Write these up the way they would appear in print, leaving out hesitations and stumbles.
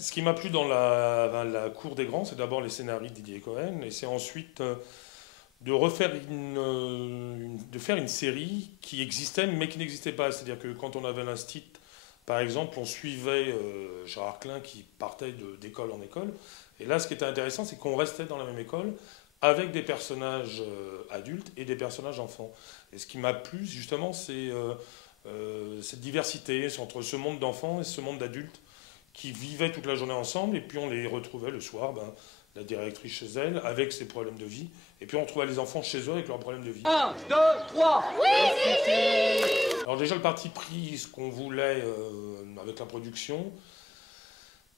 Ce qui m'a plu dans la cour des grands, c'est d'abord les scénarios de Didier Cohen, et c'est ensuite de refaire de faire une série qui existait mais qui n'existait pas. C'est-à-dire que quand on avait l'Instit, par exemple, on suivait Gérard Klein qui partait d'école en école. Et là, ce qui était intéressant, c'est qu'on restait dans la même école avec des personnages adultes et des personnages enfants. Et ce qui m'a plu, justement, c'est cette diversité entre ce monde d'enfants et ce monde d'adultes qui vivaient toute la journée ensemble, et puis on les retrouvait le soir, la directrice chez elle, avec ses problèmes de vie, et puis on retrouvait les enfants chez eux avec leurs problèmes de vie. 1, 2, 3. Alors déjà, le parti pris, ce qu'on voulait avec la production,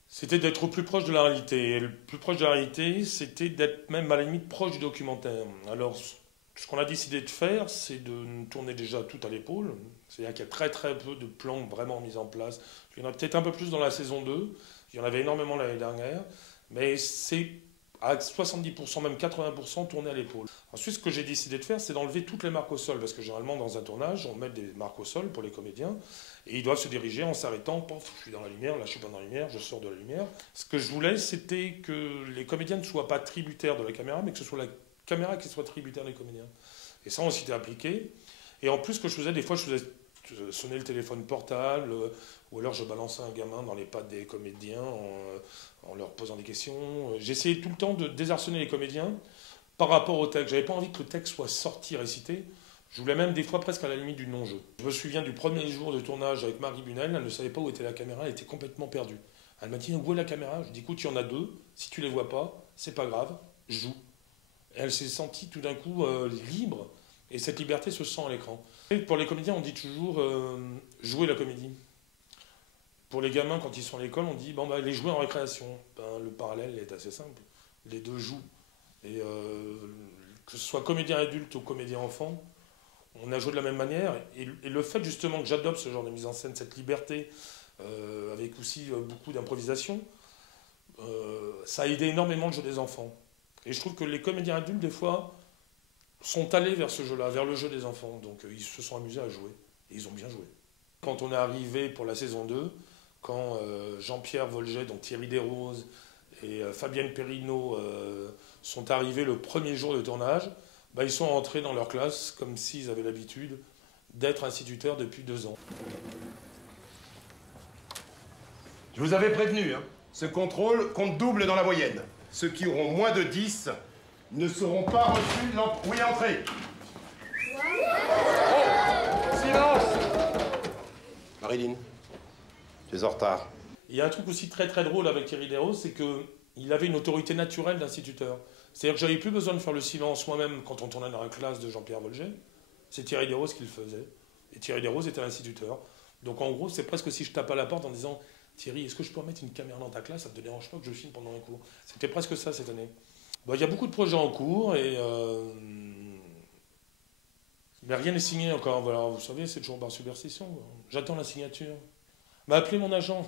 c'était d'être au plus proche de la réalité. Et le plus proche de la réalité, c'était d'être même à la limite proche du documentaire. Alors, ce qu'on a décidé de faire, c'est de tourner déjà tout à l'épaule. C'est-à-dire qu'il y a très très peu de plans vraiment mis en place. Il y en a peut-être un peu plus dans la saison 2. Il y en avait énormément l'année dernière. Mais c'est à 70%, même 80% tourné à l'épaule. Ensuite, ce que j'ai décidé de faire, c'est d'enlever toutes les marques au sol. Parce que généralement, dans un tournage, on met des marques au sol pour les comédiens. Et ils doivent se diriger en s'arrêtant. Pof, je suis dans la lumière, là je suis pas dans la lumière, je sors de la lumière. Ce que je voulais, c'était que les comédiens ne soient pas tributaires de la caméra, mais que ce soit la caméra qui soit tributaire des comédiens. Et ça, on s'y était appliqué. Et en plus, ce que je faisais, des fois, je faisais sonner le téléphone portable, ou alors je balançais un gamin dans les pattes des comédiens en leur posant des questions. J'essayais tout le temps de désarçonner les comédiens par rapport au texte. J'avais pas envie que le texte soit sorti, récité. Je voulais même des fois presque à la limite du non-jeu. Je me souviens du premier jour de tournage avec Marie Bunel, elle ne savait pas où était la caméra, elle était complètement perdue. Elle m'a dit, où est la caméra? Je dis, écoute, il y en a deux, si tu les vois pas, c'est pas grave, joue. Et elle s'est sentie tout d'un coup libre, et cette liberté se sent à l'écran. Pour les comédiens, on dit toujours jouer la comédie. Pour les gamins, quand ils sont à l'école, on dit bon, les jouer en récréation. Le parallèle est assez simple. Les deux jouent. Et que ce soit comédien adulte ou comédien enfant, on a joué de la même manière. Et le fait justement que j'adopte ce genre de mise en scène, cette liberté, avec aussi beaucoup d'improvisation, ça a aidé énormément le jeu des enfants. Et je trouve que les comédiens adultes, des fois, sont allés vers ce jeu-là, vers le jeu des enfants. Donc ils se sont amusés à jouer. Et ils ont bien joué. Quand on est arrivé pour la saison 2, quand Jean-Pierre Volget, donc Thierry Desroses et Fabienne Perrineau sont arrivés le premier jour de tournage, ils sont entrés dans leur classe comme s'ils avaient l'habitude d'être instituteurs depuis 2 ans. Je vous avais prévenu, hein. Ce contrôle compte double dans la moyenne. Ceux qui auront moins de 10 ne seront pas reçus. Oui, entrez. Oh, silence. Marilyn, tu es en retard. Il y a un truc aussi très très drôle avec Thierry Desroses, c'est qu'il avait une autorité naturelle d'instituteur. C'est-à-dire que j'avais plus besoin de faire le silence moi-même quand on tournait dans la classe de Jean-Pierre Volget. C'est Thierry Desroses qui le faisait. Et Thierry Desroses était l'instituteur. Donc en gros, c'est presque si je tape à la porte en disant Thierry, est-ce que je peux mettre une caméra dans ta classe? Ça ne te dérange pas que je filme pendant les cours? C'était presque ça cette année. Il y a beaucoup de projets en cours, mais rien n'est signé encore. Voilà, vous savez, c'est toujours par superstition. J'attends la signature. Appelez mon agent.